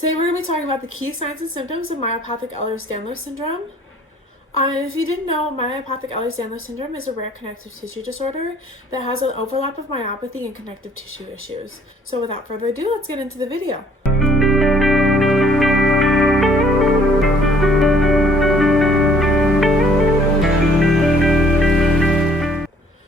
Today we're going to be talking about the key signs and symptoms of myopathic Ehlers-Danlos syndrome. And if you didn't know, myopathic Ehlers-Danlos syndrome is a rare connective tissue disorder that has an overlap of myopathy and connective tissue issues. So without further ado, let's get into the video.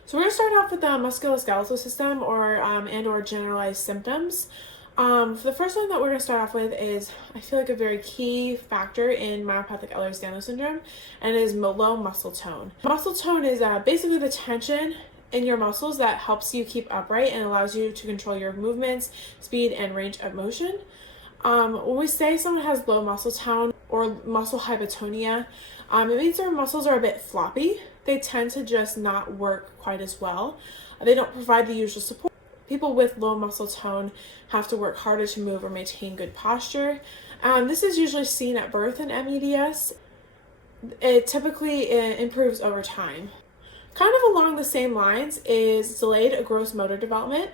So we're going to start off with the musculoskeletal system or generalized symptoms. The first one that we're going to start off with is, I feel like, a very key factor in myopathic Ehlers-Danlos syndrome, and it is low muscle tone. Muscle tone is basically the tension in your muscles that helps you keep upright and allows you to control your movements, speed, and range of motion. When we say someone has low muscle tone or muscle hypotonia, it means their muscles are a bit floppy. They tend to just not work quite as well. They don't provide the usual support. People with low muscle tone have to work harder to move or maintain good posture. This is usually seen at birth in MEDS. It typically improves over time. Kind of along the same lines is delayed gross motor development.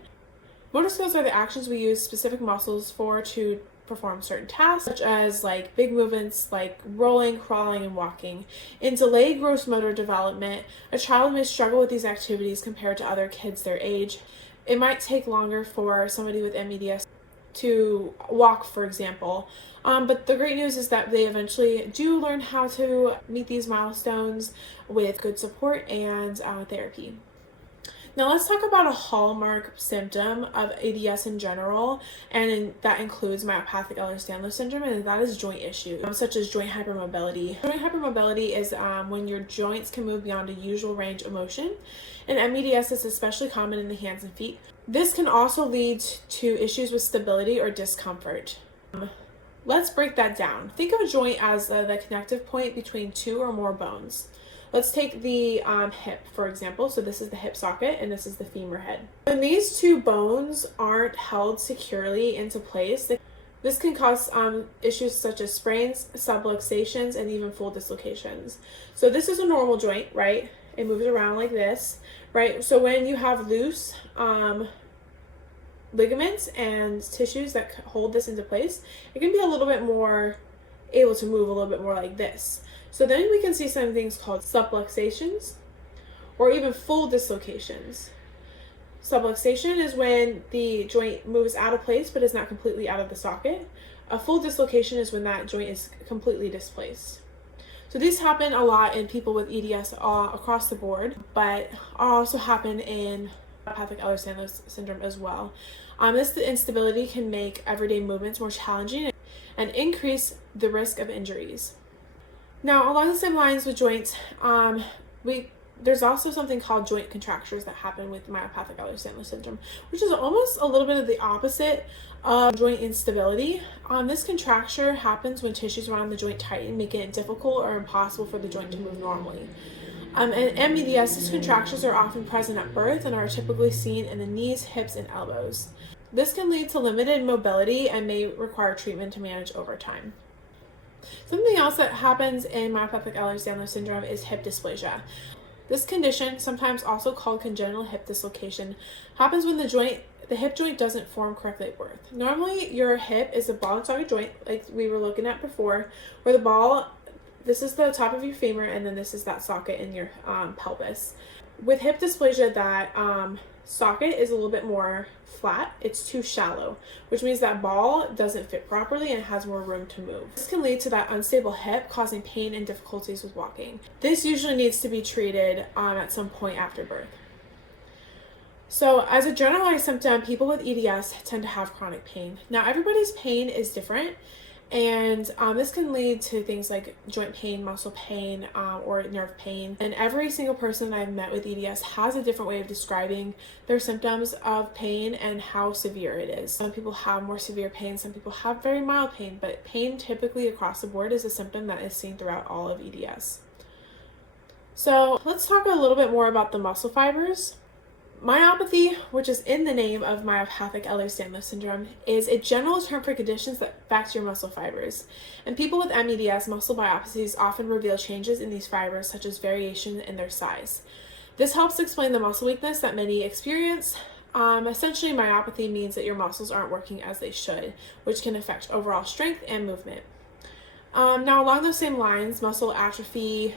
Motor skills are the actions we use specific muscles for to perform certain tasks, such as like big movements like rolling, crawling, and walking. In delayed gross motor development, a child may struggle with these activities compared to other kids their age. It might take longer for somebody with MEDS to walk, for example. But the great news is that they eventually do learn how to meet these milestones with good support and therapy. Now let's talk about a hallmark symptom of EDS in general, and that includes myopathic Ehlers-Danlos syndrome, and that is joint issues, such as joint hypermobility. Joint hypermobility is when your joints can move beyond a usual range of motion. In MEDS, it's especially common in the hands and feet. This can also lead to issues with stability or discomfort. Let's break that down. Think of a joint as the connective point between two or more bones. Let's take the hip, for example. So this is the hip socket and this is the femur head. When these two bones aren't held securely into place, this can cause issues such as sprains, subluxations, and even full dislocations. So this is a normal joint, right? It moves around like this, right? So when you have loose ligaments and tissues that hold this into place, it can be a little bit more able to move a little bit more like this. So then we can see some things called subluxations or even full dislocations. Subluxation is when the joint moves out of place but is not completely out of the socket. A full dislocation is when that joint is completely displaced. So these happen a lot in people with EDS across the board, but also happen in myopathic Ehlers-Danlos syndrome as well. This instability can make everyday movements more challenging and increase the risk of injuries. Now, along the same lines with joints, there's also something called joint contractures that happen with myopathic Ehlers-Danlos syndrome, which is almost a little bit of the opposite of joint instability. This contracture happens when tissues around the joint tighten, making it difficult or impossible for the joint to move normally. In MEDS, these contractures are often present at birth and are typically seen in the knees, hips, and elbows. This can lead to limited mobility and may require treatment to manage over time. Something else that happens in myopathic Ehlers-Danlos syndrome is hip dysplasia. This condition, sometimes also called congenital hip dislocation, happens when the hip joint doesn't form correctly at birth. Normally, your hip is a ball and socket joint, like we were looking at before, where the ball, this is the top of your femur, and then this is that socket in your pelvis. With hip dysplasia, that socket is a little bit more flat. It's too shallow, which means that ball doesn't fit properly and has more room to move. This can lead to that unstable hip, causing pain and difficulties with walking. This usually needs to be treated at some point after birth. So as a generalized symptom, people with EDS tend to have chronic pain. Now, everybody's pain is different, and this can lead to things like joint pain, muscle pain, or nerve pain. And every single person I've met with EDS has a different way of describing their symptoms of pain and how severe it is. Some people have more severe pain, some people have very mild pain, but pain typically across the board is a symptom that is seen throughout all of EDS. So let's talk a little bit more about the muscle fibers. Myopathy, which is in the name of myopathic Ehlers-Danlos syndrome, is a general term for conditions that affect your muscle fibers. In people with MEDS, muscle biopsies often reveal changes in these fibers, such as variation in their size. This helps explain the muscle weakness that many experience, Essentially, myopathy means that your muscles aren't working as they should, which can affect overall strength and movement. Now, along those same lines, muscle atrophy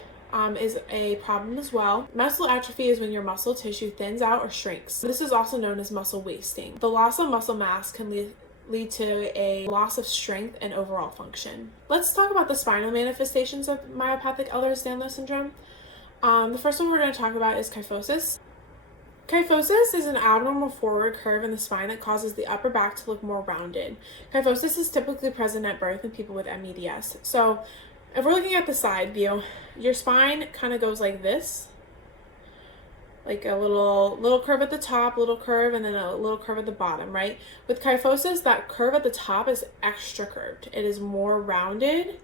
is a problem as well. Muscle atrophy is when your muscle tissue thins out or shrinks. This is also known as muscle wasting. The loss of muscle mass can lead to a loss of strength and overall function. Let's talk about the spinal manifestations of myopathic Ehlers-Danlos syndrome. The first one we're going to talk about is kyphosis. Kyphosis is an abnormal forward curve in the spine that causes the upper back to look more rounded. Kyphosis is typically present at birth in people with EDS. So if we're looking at the side view, your spine kind of goes like this, like a little curve at the top, little curve, and then a little curve at the bottom, right? With kyphosis, that curve at the top is extra curved. It is more rounded.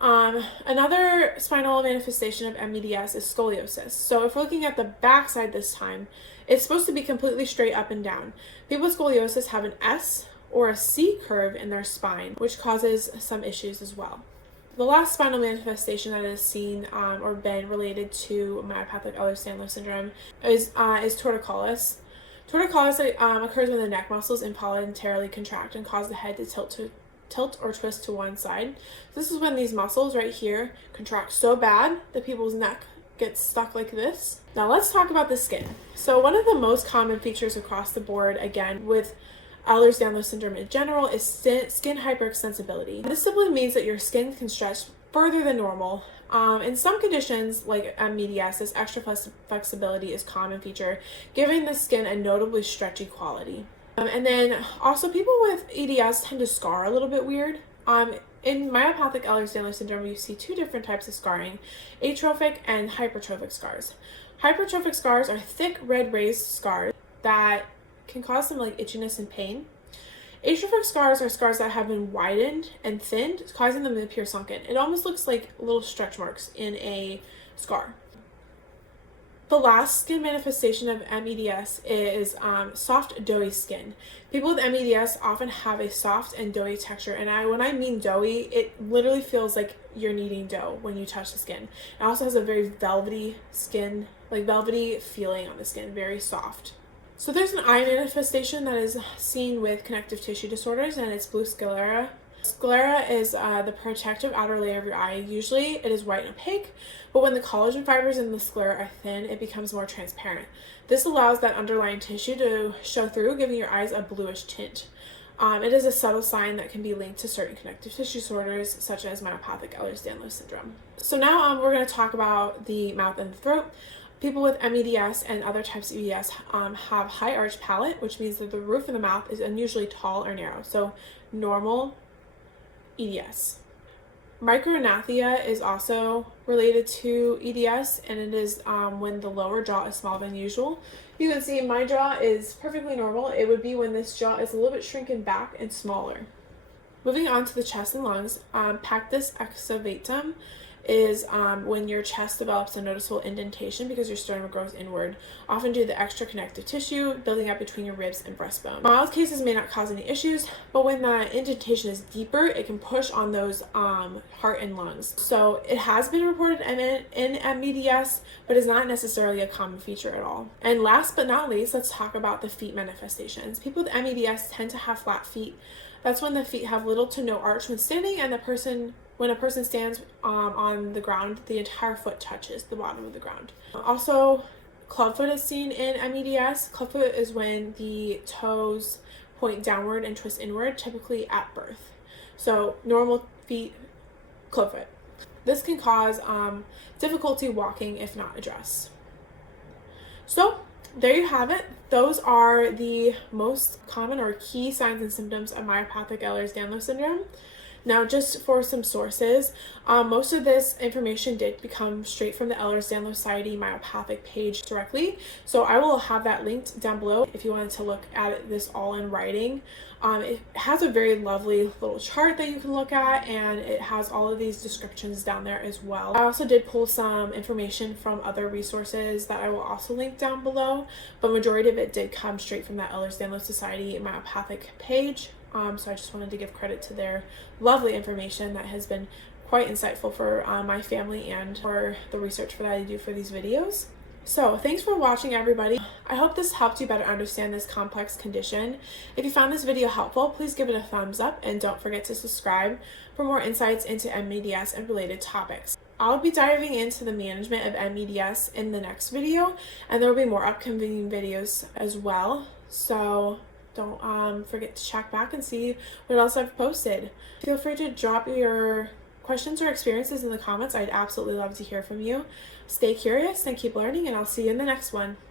Another spinal manifestation of EDS is scoliosis. So if we're looking at the back side this time, it's supposed to be completely straight up and down. People with scoliosis have an S or a C curve in their spine, which causes some issues as well. The last spinal manifestation that is seen or been related to myopathic Ehlers-Danlos syndrome is torticollis. Torticollis occurs when the neck muscles involuntarily contract and cause the head to tilt or twist to one side. This is when these muscles right here contract so bad that people's neck gets stuck like this. Now let's talk about the skin. So one of the most common features across the board, again, with Ehlers-Danlos syndrome in general, is skin hyperextensibility. This simply means that your skin can stretch further than normal. In some conditions, like EDS, this extra flexibility is a common feature, giving the skin a notably stretchy quality. And then also people with EDS tend to scar a little bit weird. In myopathic Ehlers-Danlos syndrome, you see two different types of scarring, atrophic and hypertrophic scars. Hypertrophic scars are thick red raised scars that can cause some like itchiness and pain. Atrophic scars are scars that have been widened and thinned, causing them to appear sunken. It almost looks like little stretch marks in a scar. The last skin manifestation of EDS is soft, doughy skin. People with EDS often have a soft and doughy texture, and when I mean doughy, it literally feels like you're kneading dough when you touch the skin. It also has a very velvety skin, like velvety feeling on the skin, very soft. So there's an eye manifestation that is seen with connective tissue disorders, and it's blue sclera. Sclera is the protective outer layer of your eye. Usually it is white and opaque, but when the collagen fibers in the sclera are thin, it becomes more transparent. This allows that underlying tissue to show through, giving your eyes a bluish tint. It is a subtle sign that can be linked to certain connective tissue disorders, such as myopathic Ehlers-Danlos syndrome. So now we're going to talk about the mouth and the throat. People with EDS and other types of EDS have high arch palate, which means that the roof of the mouth is unusually tall or narrow. So normal EDS. Micrognathia is also related to EDS, and it is when the lower jaw is smaller than usual. You can see my jaw is perfectly normal. It would be when this jaw is a little bit shrunken back and smaller. Moving on to the chest and lungs, pactus excavatum is when your chest develops a noticeable indentation because your sternum grows inward, often due to the extra connective tissue building up between your ribs and breastbone. Mild cases may not cause any issues, but when the indentation is deeper, it can push on those heart and lungs. So it has been reported in EDS, but is not necessarily a common feature at all. And last but not least, let's talk about the feet manifestations. People with EDS tend to have flat feet. That's when the feet have little to no arch when standing, and when a person stands on the ground, the entire foot touches the bottom of the ground. Also, clubfoot is seen in EDS. Clubfoot is when the toes point downward and twist inward, typically at birth. So normal feet, clubfoot. This can cause difficulty walking if not addressed. So there you have it. Those are the most common or key signs and symptoms of myopathic Ehlers-Danlos syndrome. Now, just for some sources, most of this information did come straight from the Ehlers-Danlos Society myopathic page directly. So I will have that linked down below if you wanted to look at this all in writing. It has a very lovely little chart that you can look at, and it has all of these descriptions down there as well. I also did pull some information from other resources that I will also link down below, but majority of it did come straight from that Ehlers-Danlos Society myopathic page. So I just wanted to give credit to their lovely information that has been quite insightful for my family and for the research that I do for these videos. So, thanks for watching, everybody. I hope this helped you better understand this complex condition. If you found this video helpful, please give it a thumbs up and don't forget to subscribe for more insights into MEDS and related topics. I'll be diving into the management of MEDS in the next video, and there will be more upcoming videos as well. So don't forget to check back and see what else I've posted. Feel free to drop your questions or experiences in the comments. I'd absolutely love to hear from you. Stay curious and keep learning, and I'll see you in the next one.